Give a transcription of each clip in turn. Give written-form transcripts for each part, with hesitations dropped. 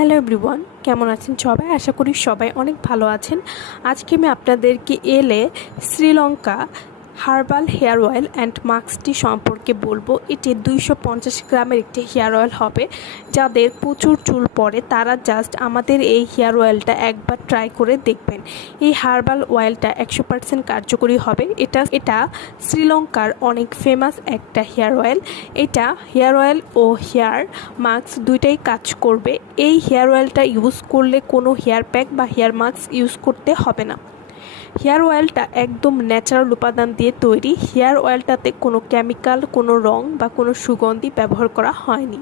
Hello everyone, কেমন আছেন সবাই? আশা করি সবাই অনেক ভালো আছেন। আজকে আমি আপনাদেরকে Sri Lanka herbal hair oil and মাস্কটি সম্পর্কে বলবো। এটি 250 গ্রামের একটি হেয়ার অয়েল হবে। যাদের প্রচুর চুল পড়ে তারা জাস্ট আমাদের এই হেয়ার অয়েলটা একবার ট্রাই করে দেখবেন। এই হার্বাল অয়েলটা 100% কার্যকরী হবে। এটা শ্রীলঙ্কার অনেক ফেমাস একটা হেয়ার অয়েল। এটা হেয়ার অয়েল ও হেয়ার মাস্ক দুইটাই কাজ করবে। এই হেয়ার অয়েলটা ইউজ করলে কোনো হেয়ার প্যাক বা হেয়ার মাস্ক ইউজ করতে হবে না। হেয়ার অয়েলটা একদম ন্যাচারাল উপাদান দিয়ে তৈরি। হেয়ার অয়েলটাতে কোনো কেমিক্যাল, কোনো রং বা কোনো সুগন্ধি ব্যবহার করা হয়নি।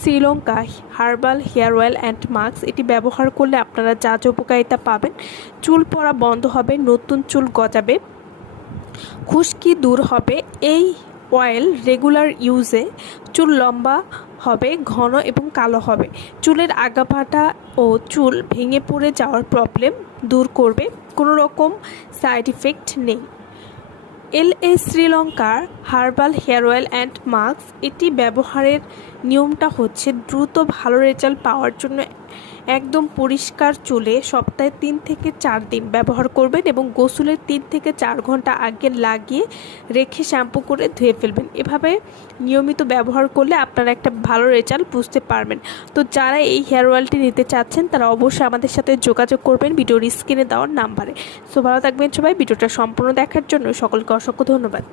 Sri Lanka herbal hair oil and mask এটি ব্যবহার করলে আপনারা যা উপকারিতা পাবেন: চুল পড়া বন্ধ হবে, নতুন চুল গজাবে, খুশকি দূর হবে। এই অয়েল রেগুলার ইউজে চুল লম্বা হবে, ঘন এবং কালো হবে। চুলের আগাভাটা ও চুল ভেঙে পড়ে যাওয়ার প্রবলেম দূর করবে। কোনো রকম সাইড ইফেক্ট নেই। শ্রীলঙ্কার herbal hair oil and mask এটি ব্যবহারের নিয়মটা হচ্ছে দ্রুত ভালো রেজাল্ট পাওয়ার জন্য একদম পরিষ্কার চুলে সপ্তাহে 3 থেকে 4 দিন ব্যবহার করবেন এবং গোসলের 3 থেকে 4 ঘন্টা আগে লাগিয়ে রেখে শ্যাম্পু করে ধুয়ে ফেলবেন। এভাবে নিয়মিত ব্যবহার করলে আপনারা একটা ভালো রেজাল্ট বুঝতে পারবেন। তো যারা এই হেয়ার অয়েলটি নিতে চাচ্ছেন তারা অবশ্যই আমাদের সাথে যোগাযোগ করবেন ভিডিওর স্ক্রিনে দেওয়ার নাম্বারে। সো ভালো থাকবেন সবাই। ভিডিওটা সম্পূর্ণ দেখার জন্য সকলকে অসংখ্য ধন্যবাদ।